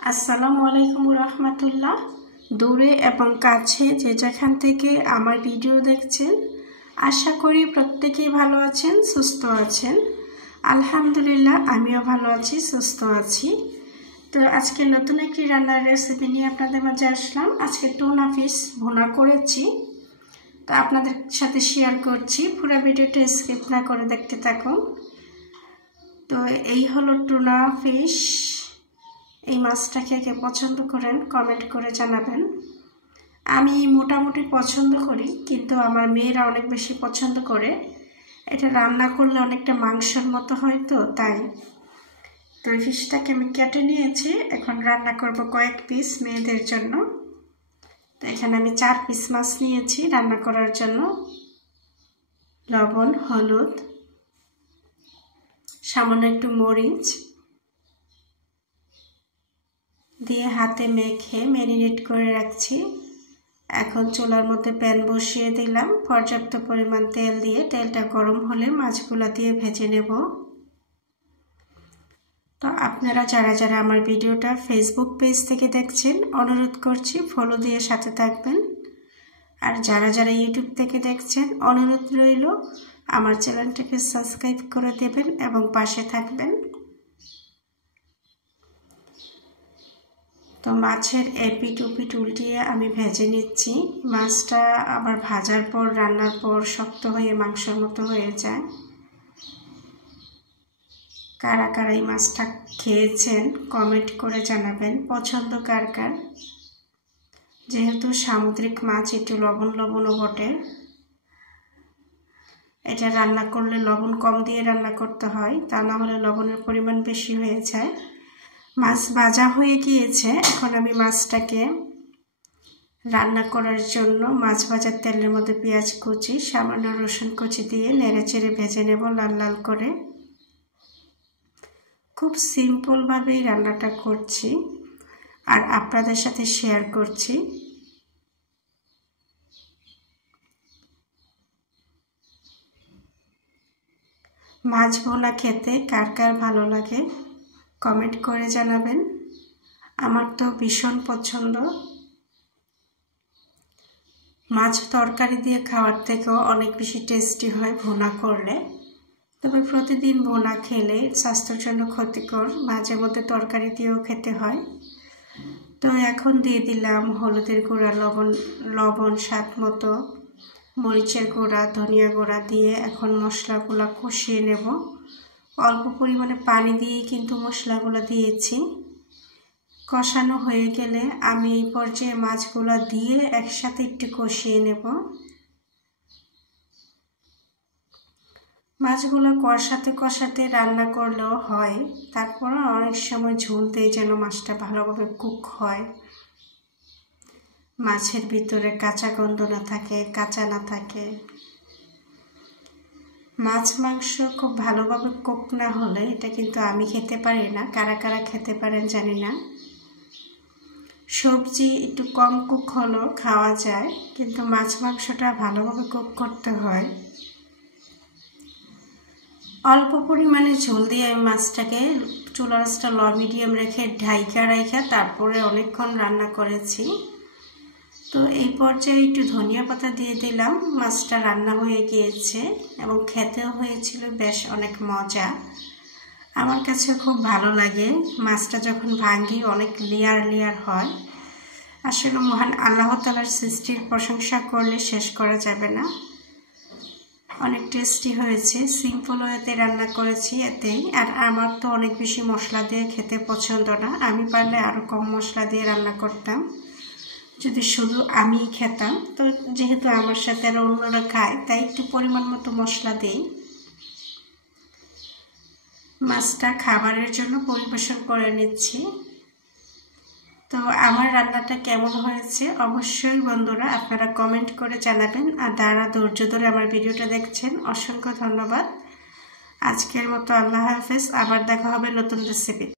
আসসালামু আলাইকুম রাহমাতুল্লাহ। দূরে এবং কাছে যে যেখান থেকে আমার ভিডিও দেখছেন, আশা করি প্রত্যেকেই ভালো আছেন, সুস্থ আছেন। আলহামদুলিল্লাহ, আমিও ভালো আছি, সুস্থ আছি। তো আজকে নতুন একটি রান্নার রেসিপি নিয়ে আপনাদের মাঝে আসলাম। আজকে টুনা ফিশ ভুনা করেছি, তো আপনাদের সাথে শেয়ার করছি। পুরো ভিডিওটা স্কিপ না করে দেখতে থাকুন। তো এই হলো টুনা ফিশ। এই মাছটা কে পছন্দ করেন কমেন্ট করে জানাবেন। আমি মোটামুটি পছন্দ করি, কিন্তু আমার মেয়েরা অনেক বেশি পছন্দ করে। এটা রান্না করলে অনেকটা মাংসের মতো হয়, তো তাই। তো এই ফিশটাকে আমি কেটে নিয়েছি, এখন রান্না করব কয়েক পিস মেয়েদের জন্য। তো এখানে আমি 4 পিস মাছ নিয়েছি রান্না করার জন্য। লবণ, হলুদ, সামান্য একটু মরিচ দিয়ে হাতে মেখে ম্যারিনেট করে রাখছি। এখন চুলার মধ্যে প্যান বসিয়ে দিলাম, পর্যাপ্ত পরিমাণ তেল দিয়ে। তেলটা গরম হলে মাছগুলো দিয়ে ভেজে নেব। তো আপনারা যারা যারা আমার ভিডিওটা ফেসবুক পেজ থেকে দেখছেন, অনুরোধ করছি ফলো দিয়ে সাথে থাকবেন। আর যারা যারা ইউটিউব থেকে দেখছেন, অনুরোধ রইল আমার চ্যানেলটাকে সাবস্ক্রাইব করে দেবেন এবং পাশে থাকবেন। তো মাছের এপিট ওপিট উল্টিয়ে আমি ভেজে নিচ্ছি। মাছটা আবার ভাজার পর রান্নার পর শক্ত হয়ে মাংসের মতো হয়ে যায়। কারা কারা এই মাছটা খেয়েছেন কমেন্ট করে জানাবেন, পছন্দ কার কার। যেহেতু সামুদ্রিক মাছ, একটু লবণ লবণও বটে। এটা রান্না করলে লবণ কম দিয়ে রান্না করতে হয়, তা না হলে লবণের পরিমাণ বেশি হয়ে যায়। মাছ ভাজা হয়ে গিয়েছে, এখন আমি মাছটাকে রান্না করার জন্য মাছ ভাজার তেলের মধ্যে পেঁয়াজ কুচি, সামান্য রসুন কুচি দিয়ে নেড়ে চেড়ে ভেজে নেব লাল লাল করে। খুব সিম্পলভাবেই রান্নাটা করছি আর আপনাদের সাথে শেয়ার করছি। মাছ ভুনা খেতে কার কার ভালো লাগে কমেন্ট করে জানাবেন। আমার তো ভীষণ পছন্দ। মাছ তরকারি দিয়ে খাওয়ার থেকেও অনেক বেশি টেস্টি হয় ভুনা করলে। তবে প্রতিদিন ভুনা খেলে স্বাস্থ্যের জন্য ক্ষতিকর, মাঝে মধ্যে তরকারি দিয়েও খেতে হয়। তো এখন দিয়ে দিলাম হলুদের গুঁড়া, লবণ স্বাদ মতো, মরিচের গুঁড়া, ধনিয়া গুঁড়া দিয়ে এখন মশলাগুলো কষিয়ে নেব। অল্প পরিমাণে পানি দিয়েই কিন্তু মশলাগুলো দিয়েছি। কষানো হয়ে গেলে আমি এই পর্যায়ে মাছগুলো দিয়ে একসাথে একটু কষিয়ে নেব। মাছগুলো কষাতে কষাতে রান্না করলেও হয়, তারপর অনেক সময় ঝোল দিয়ে যেন মাছটা ভালোভাবে কুক হয়, মাছের ভিতরে কাঁচা গন্ধ না থাকে, কাঁচা না থাকে। মাছ মাংস খুব ভালোভাবে কুক না হলে এটা কিন্তু আমি খেতে পারি না। কারা কারা খেতে পারেন জানি না। সবজি একটু কম কুক হলেও খাওয়া যায়, কিন্তু মাছ মাংসটা ভালোভাবে কুক করতে হয়। অল্প পরিমাণে ঝোল দিয়ে আমি মাছটাকে চুলার আঁচটা লো মিডিয়াম রেখে ঢাইকা তারপরে অনেকক্ষণ রান্না করেছি। তো এই পর্যায়ে একটু ধনিয়া পাতা দিয়ে দিলাম। মাছটা রান্না হয়ে গিয়েছে এবং খেতেও হয়েছিল বেশ অনেক মজা। আমার কাছে খুব ভালো লাগে মাছটা যখন ভাঙি, অনেক লেয়ার লেয়ার হয়। আসলে মহান আল্লাহ তাআলার সৃষ্টির প্রশংসা করলে শেষ করা যাবে না। অনেক টেস্টি হয়েছে, সিম্পল ওয়েতে রান্না করেছি এতেই। আর আমার তো অনেক বেশি মশলা দিয়ে খেতে পছন্দ না, আমি পারলে আরও কম মশলা দিয়ে রান্না করতাম যদি শুধু আমি খেতাম। তো যেহেতু আমার সাথে আরও অন্যরা খায়, তাই একটু পরিমাণ মতো মশলা দিই। মাছটা খাবারের জন্য পরিবেশন করে নিচ্ছি। তো আমার রান্নাটা কেমন হয়েছে অবশ্যই বন্ধুরা আপনারা কমেন্ট করে জানাবেন। আর যারা ধৈর্য ধরে আমার ভিডিওটা দেখছেন, অসংখ্য ধন্যবাদ। আজকের মতো আল্লাহ হাফেজ। আবার দেখা হবে নতুন রেসিপি।